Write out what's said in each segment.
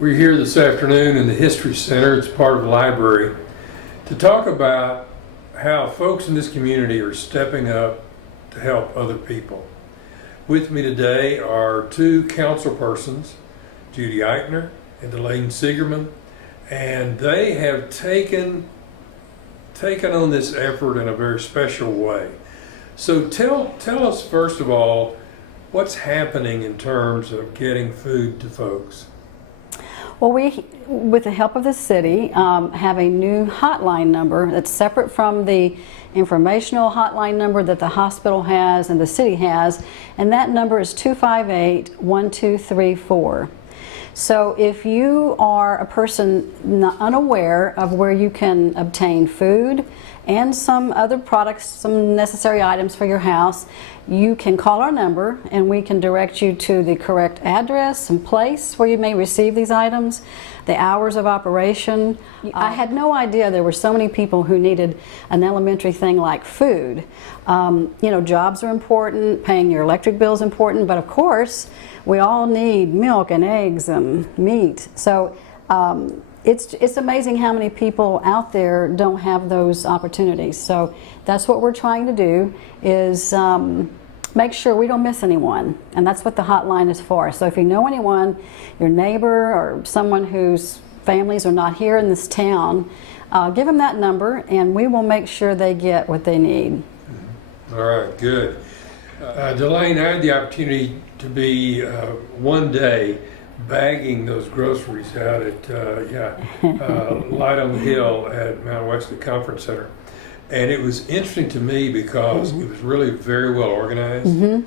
We're here this afternoon in the History Center, it's part of the library, to talk about how folks in this community are stepping up to help other people. With me today are two council persons, Judy Eychner and Delayne Sigerman, and they have taken on this effort in a very special way. So tell us first of all, what's happening in terms of getting food to folks? Well, we, with the help of the city, have a new hotline number that's separate from the informational hotline number that the hospital has and the city has, and that number is 258-1234. So if you are a person unaware of where you can obtain food and some other products, some necessary items for your house, you can call our number and we can direct you to the correct address and place where you may receive these items, the hours of operation. I had no idea there were so many people who needed an elementary thing like food. You know, jobs are important, paying your electric bill is important, but of course we all need milk and eggs and meat. So it's amazing how many people out there don't have those opportunities. So that's what we're trying to do, is make sure we don't miss anyone, and that's what the hotline is for. So if you know anyone, your neighbor or someone whose families are not here in this town, give them that number and we will make sure they get what they need. All right, good. Delayne, I had the opportunity to be one day bagging those groceries out at Light on the Hill at Mount Wesley Conference Center. And it was interesting to me because it was really very well organized.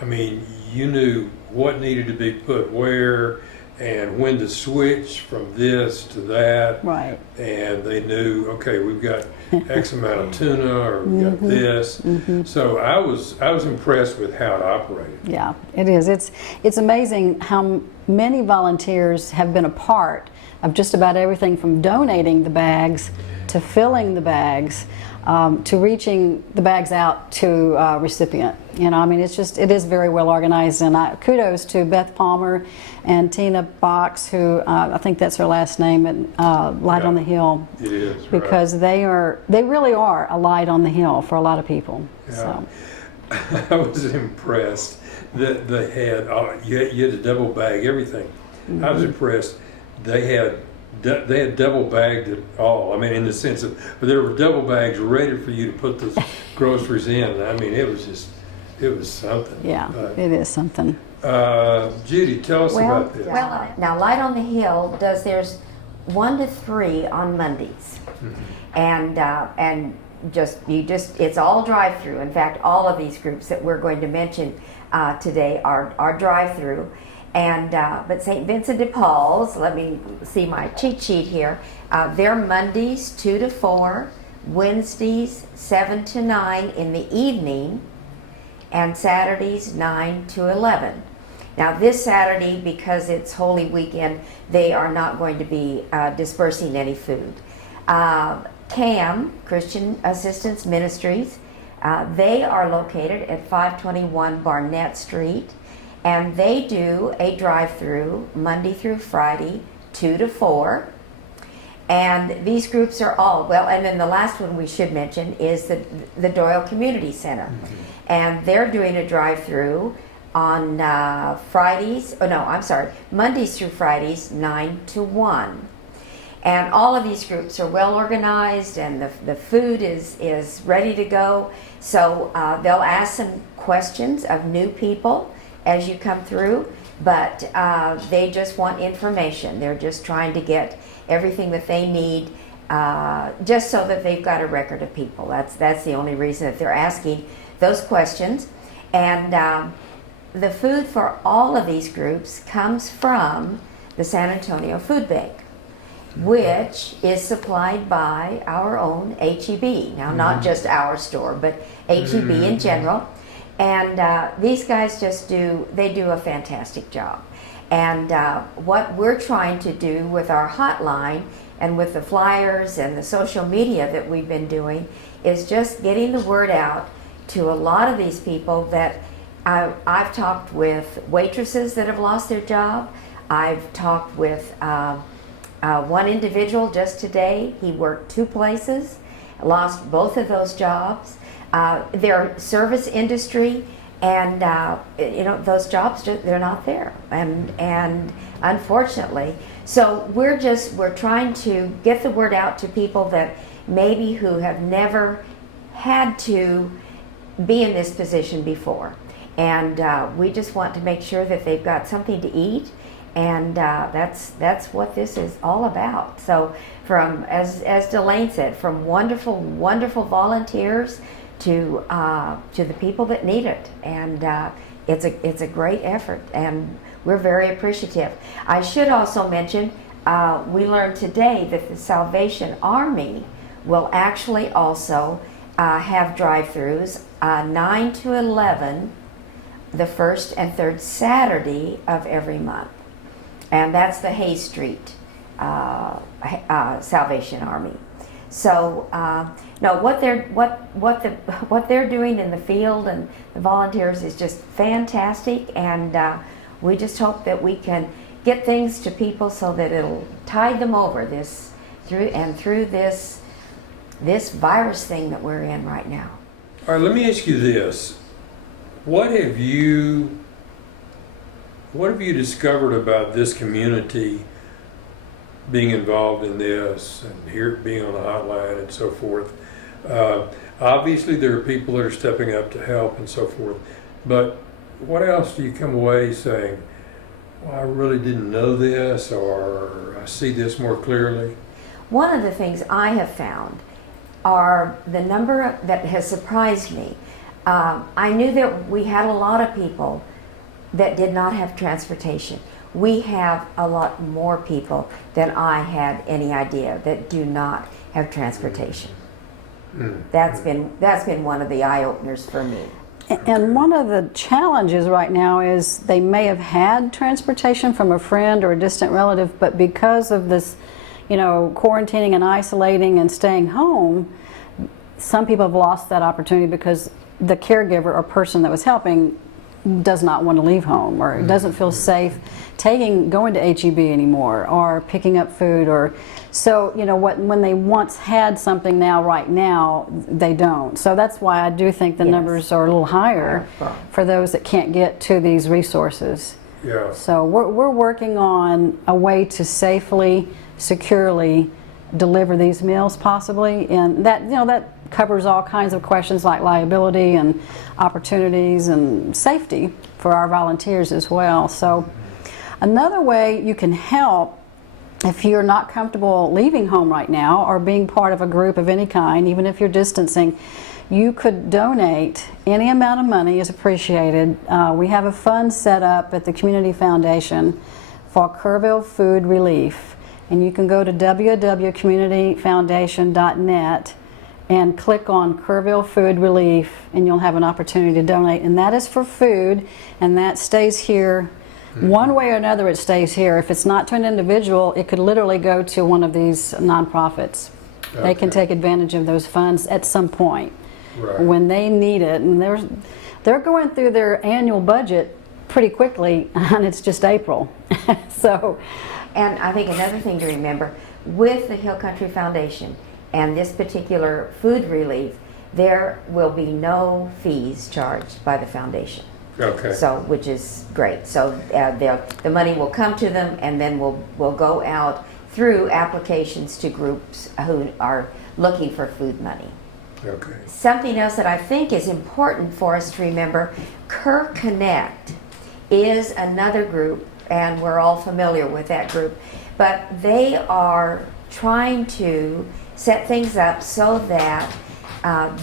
I mean, you knew what needed to be put where and when to switch from this to that. Right. And they knew, okay, we've got X amount of tuna or we've got this. So I was impressed with how it operated. Yeah, it is. It's amazing how many volunteers have been a part of just about everything from donating the bags to filling the bags to reaching the bags out to recipient. You know, I mean, it is very well organized, and kudos to Beth Palmer and Tina Box, who I think that's her last name, at Light on the Hill. It is, because they really are a light on the hill for a lot of people. Yeah. So. I was impressed that they had you had to double bag everything. I was impressed. They had double bagged it all. I mean, in the sense of, but there were double bags ready for you to put those groceries in. I mean, it was something. Yeah, it is something. Judy, tell us about this. Well, now Light on the Hill there's 1 to 3 on Mondays, and it's all drive-through. In fact, all of these groups that we're going to mention today are drive-through. And but St. Vincent de Paul's, let me see my cheat sheet here. They're Mondays 2 to 4, Wednesdays 7 to 9 in the evening, and Saturdays 9 to 11. Now this Saturday, because it's Holy Weekend, they are not going to be dispersing any food. CAM, Christian Assistance Ministries, they are located at 521 Barnett Street. And they do a drive-through Monday through Friday, 2 to 4. And these groups are all, well, and then the last one we should mention is the Doyle Community Center. And they're doing a drive-through on Mondays through Fridays, 9 to 1. And all of these groups are well organized, and the food is ready to go. So they'll ask some questions of new people as you come through, but they just want information. They're just trying to get everything that they need, just so that they've got a record of people. That's the only reason that they're asking those questions. And the food for all of these groups comes from the San Antonio Food Bank, which is supplied by our own HEB. Now, not just our store, but HEB in general. And these guys do a fantastic job. And what we're trying to do with our hotline and with the flyers and the social media that we've been doing is just getting the word out to a lot of these people that I've talked with waitresses that have lost their job. I've talked with one individual just today. He worked 2 places, lost both of those jobs. They're service industry, and those jobs they're not there, and unfortunately, so we're trying to get the word out to people that maybe who have never had to be in this position before, and we just want to make sure that they've got something to eat, and that's what this is all about. So from, as Delayne said, from wonderful volunteers to the people that need it, and it's a great effort, and we're very appreciative. I should also mention, we learned today that the Salvation Army will actually also have drive-throughs 9 to 11 the first and third Saturday of every month, and that's the Hay Street Salvation Army. So no, what they're doing in the field and the volunteers is just fantastic, and we just hope that we can get things to people so that it'll tide them over through this virus thing that we're in right now. All right, let me ask you this. What have you discovered about this community being involved in this, and here being on the hotline and so forth? Obviously there are people that are stepping up to help and so forth, but what else do you come away saying, well, I really didn't know this, or I see this more clearly? One of the things I have found are the number that has surprised me. I knew that we had a lot of people that did not have transportation. We have a lot more people than I had any idea that do not have transportation. That's been one of the eye-openers for me. And one of the challenges right now is they may have had transportation from a friend or a distant relative, but because of this, quarantining and isolating and staying home, some people have lost that opportunity because the caregiver or person that was helping does not want to leave home, or doesn't feel safe going to HEB anymore, or picking up food, or so when they once had something, right now they don't. So that's why I do think the numbers are a little higher for those that can't get to these resources. Yeah. So we're working on a way to safely, securely deliver these meals, possibly, and that covers all kinds of questions like liability and opportunities and safety for our volunteers as well. So another way you can help, if you're not comfortable leaving home right now or being part of a group of any kind, even if you're distancing, you could donate. Any amount of money is appreciated. We have a fund set up at the Community Foundation for Kerrville Food Relief, and you can go to www.communityfoundation.net and click on Kerrville Food Relief, and you'll have an opportunity to donate, and that is for food, and that stays here. One way or another it stays here. If it's not to an individual, it could literally go to one of these nonprofits. Okay. They can take advantage of those funds at some point when they need it, and they're going through their annual budget pretty quickly, and it's just April. So, and I think another thing to remember with the Hill Country Foundation and this particular food relief, there will be no fees charged by the foundation. Okay. So, which is great. So the money will come to them, and then we'll go out through applications to groups who are looking for food money. Okay. Something else that I think is important for us to remember, Kerr Connect is another group, and we're all familiar with that group, but they are trying to set things up so that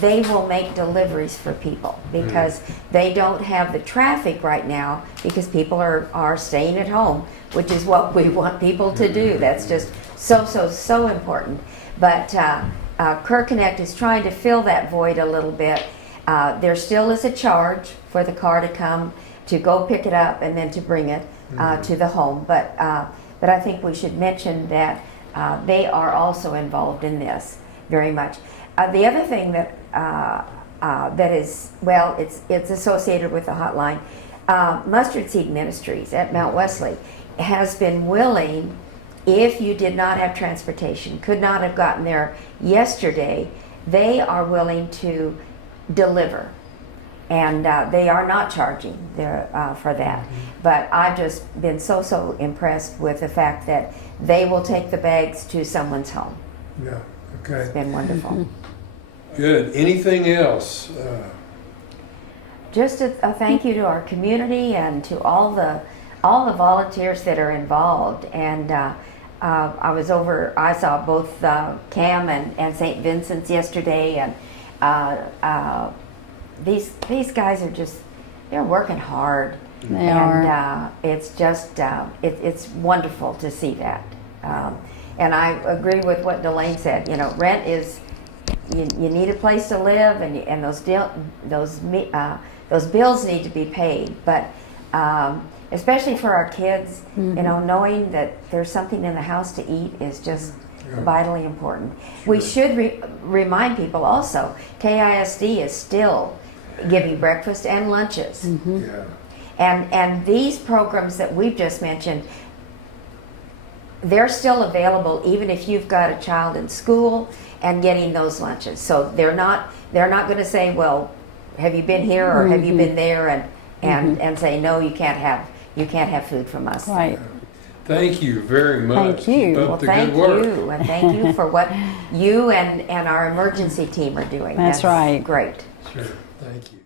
they will make deliveries for people, because they don't have the traffic right now, because people are staying at home, which is what we want people to do. That's just so important. But Kerr Connect is trying to fill that void a little bit. There still is a charge for the car to come, to go pick it up, and then to bring it to the home. But I think we should mention that they are also involved in this very much. The other thing that that is, well, it's associated with the hotline. Mustard Seed Ministries at Mount Wesley has been willing, if you did not have transportation, could not have gotten there yesterday, they are willing to deliver. And they are not charging for that. But I've just been so impressed with the fact that they will take the bags to someone's home. Yeah, okay. It's been wonderful. Good. Anything else? Just a thank you to our community and to all the volunteers that are involved. And I saw both Cam and St. Vincent's yesterday, and these guys are they're working hard. They are. And it's just it's wonderful to see that. And I agree with what Delayne said. You know, rent is, you need a place to live, and those bills need to be paid. But especially for our kids, you know, knowing that there's something in the house to eat is just vitally important. Sure. We should remind people also, KISD is still giving breakfast and lunches. Yeah. And these programs that we've just mentioned, they're still available even if you've got a child in school and getting those lunches. So they're not going to say, well, have you been here or have you been there, and say, no, you can't have food from us. Right. Thank you very much. Thank you. Keep up Well, the thank good work. you, and thank you for what you and our emergency team are doing. That's right. Great. Sure. Thank you.